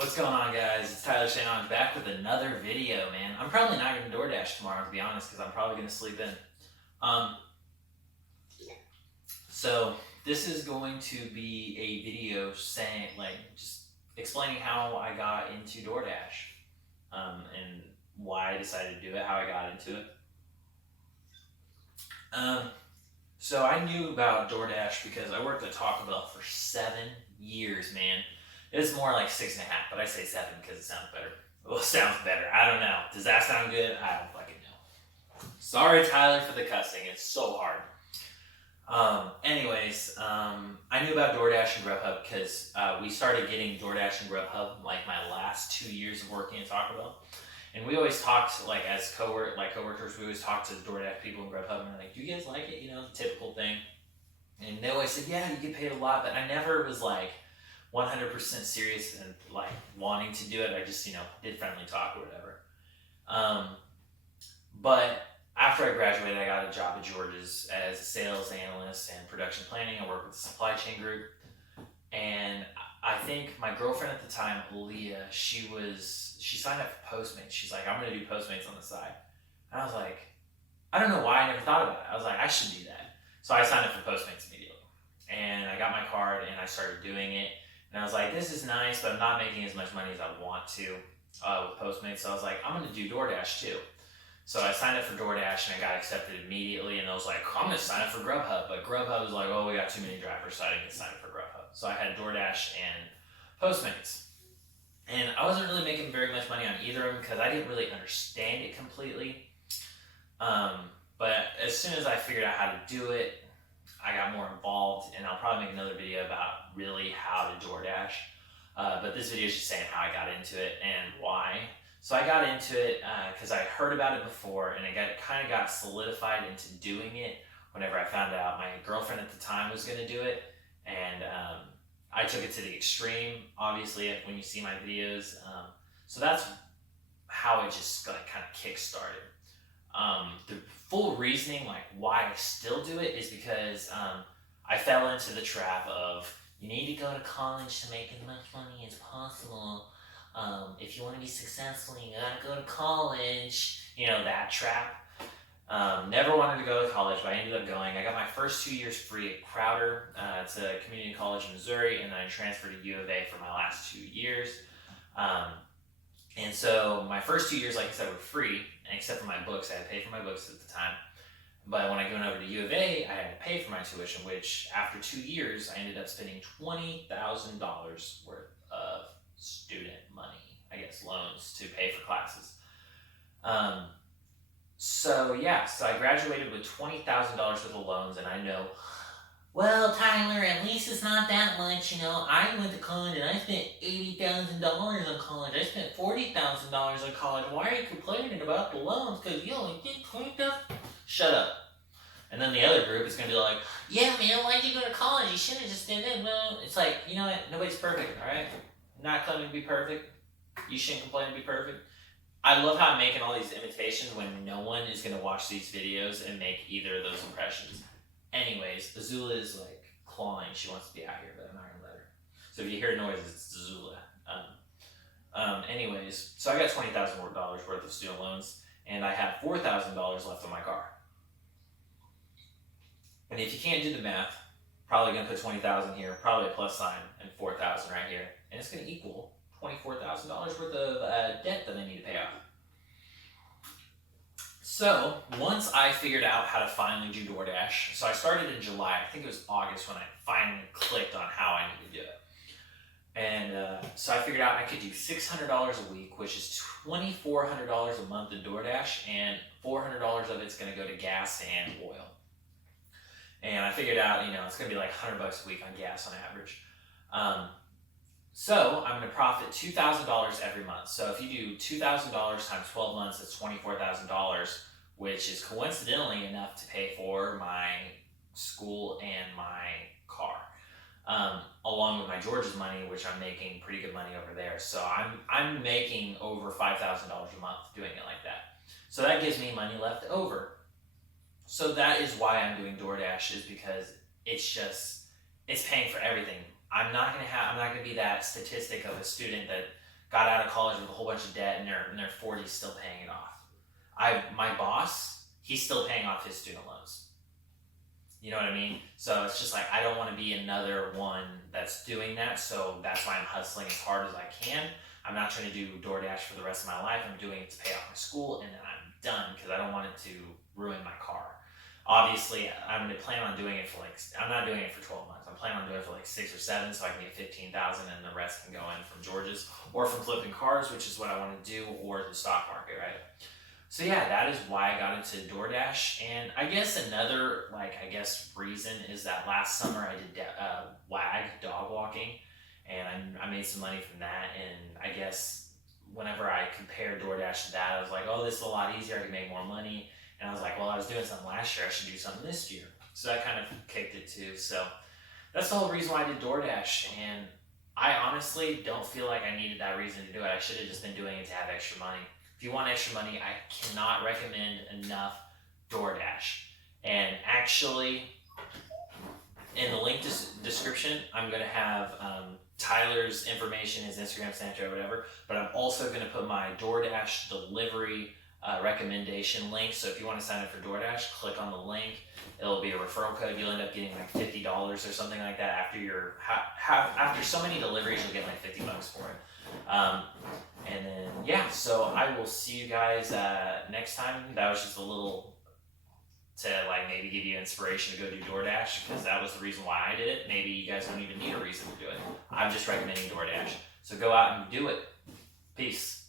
What's going on, guys? It's Tyler Shane. I'm back with another video, man. I'm probably not going to DoorDash tomorrow, to be honest, because I'm probably going to sleep in. Um, so this is going to be a video saying, just explaining how I got into DoorDash, and why I decided to do it, how I got into it. So I knew about DoorDash because I worked at Taco Bell for 7 years, man. It's more like 6.5, but I say 7 because it sounds better. Well, it sounds better. I don't know. Does that sound good? I don't fucking know. Sorry, Tyler, for the cussing. It's so hard. I knew about DoorDash and Grubhub because we started getting DoorDash and Grubhub like my last 2 years of working at Taco Bell. And we always talked, like, as coworkers, we always talked to DoorDash people and Grubhub, and they're like, do you guys like it? You know, the typical thing. And they always said, yeah, you get paid a lot, but I never was like 100% serious and like wanting to do it. I just, did friendly talk or whatever. But after I graduated, I got a job at George's as a sales analyst and production planning. I worked with the supply chain group. And I think my girlfriend at the time, Leah, she signed up for Postmates. She's like, I'm going to do Postmates on the side. And I was like, I don't know why I never thought about it. I was like, I should do that. So I signed up for Postmates immediately. And I got my card and I started doing it. And I was like, this is nice, but I'm not making as much money as I want to with Postmates. So I was like, I'm going to do DoorDash too. So I signed up for DoorDash and I got accepted immediately. And I was like, I'm going to sign up for Grubhub. But Grubhub was like, oh, we got too many drivers, so I didn't get signed up for Grubhub. So I had DoorDash and Postmates. And I wasn't really making very much money on either of them because I didn't really understand it completely. But as soon as I figured out how to do it, I got more involved, and I'll probably make another video about really how to DoorDash. But this video is just saying how I got into it and why. So I got into it because I heard about it before, and it kind of got solidified into doing it whenever I found out my girlfriend at the time was going to do it. And I took it to the extreme, obviously, when you see my videos. So that's how it just kind of kick-started. The full reasoning, like why I still do it, is because I fell into the trap of you need to go to college to make as much money as possible. If you want to be successful, you gotta go to college. You know, that trap. Never wanted to go to college, but I ended up going. I got my first 2 years free at Crowder. It's a community college in Missouri, and then I transferred to U of A for my last 2 years. And so my first 2 years, like I said, were free, except for my books. I had to pay for my books at the time. But when I went over to U of A, I had to pay for my tuition, which after 2 years, I ended up spending $20,000 worth of student money, I guess loans, to pay for classes. So I graduated with $20,000 worth of loans, and I know, well, Tyler, at least it's not that much, I went to college and I spent $80,000 on college. I spent $40,000 on college. Why are you complaining about the loans? Because you only did $20,000. Shut up. And then the other group is going to be like, yeah, man, why'd you go to college? You should have just did it. Well, it's like, you know what? Nobody's perfect, all right? I'm not claiming to be perfect. You shouldn't complain to be perfect. I love how I'm making all these imitations when no one is going to watch these videos and make either of those impressions. Anyways, Azula is like clawing. She wants to be out here, but I'm not going to let her. So if you hear noises, it's Azula. Anyways, so I got $20,000 worth of student loans, and I have $4,000 left on my car. And if you can't do the math, probably going to put 20,000 here, probably a plus sign, and 4,000 right here. And it's going to equal $24,000 worth of debt that I need to pay off. So once I figured out how to finally do DoorDash, so I started in July. I think it was August when I finally clicked on how I need to do it. And so I figured out I could do $600 a week, which is $2,400 a month in DoorDash, and $400 of it's going to go to gas and oil. And I figured out, it's going to be like $100 a week on gas on average. So I'm going to profit $2,000 every month. So if you do $2,000 times 12 months, that's $24,000, which is coincidentally enough to pay for my school and my car, along with my George's money, which I'm making pretty good money over there. So I'm making over $5,000 a month doing it like that. So that gives me money left over. So that is why I'm doing DoorDash, is because it's paying for everything. I'm not gonna be that statistic of a student that got out of college with a whole bunch of debt, and they're in their 40s still paying it off. My boss, he's still paying off his student loans. You know what I mean? So it's just like, I don't want to be another one that's doing that. So that's why I'm hustling as hard as I can. I'm not trying to do DoorDash for the rest of my life. I'm doing it to pay off my school, and then I'm done because I don't want it to ruin my car. Obviously, I'm going to plan on doing it for I'm not doing it for 12 months. I'm planning on doing it for 6 or 7 so I can get 15,000 and the rest can go in from George's or from flipping cars, which is what I want to do, or the stock market, right? So yeah, that is why I got into DoorDash. And I guess another, reason is that last summer I did WAG, dog walking, and I made some money from that. And I guess whenever I compared DoorDash to that, I was like, oh, this is a lot easier. I can make more money. And I was like, well, I was doing something last year. I should do something this year. So that kind of kicked it too. So that's the whole reason why I did DoorDash. And I honestly don't feel like I needed that reason to do it. I should have just been doing it to have extra money. If you want extra money, I cannot recommend enough DoorDash. And actually, in the link description, I'm going to have Tyler's information, his Instagram, Snapchat, or whatever. But I'm also going to put my DoorDash delivery recommendation link. So if you want to sign up for DoorDash, click on the link. It'll be a referral code. You'll end up getting like $50 or something like that after your after so many deliveries. You'll get like $50 for it. And then yeah, so I will see you guys next time. That was just a little to maybe give you inspiration to go do DoorDash, because that was the reason why I did it. Maybe you guys don't even need a reason to do it. I'm just recommending DoorDash. So go out and do it. Peace.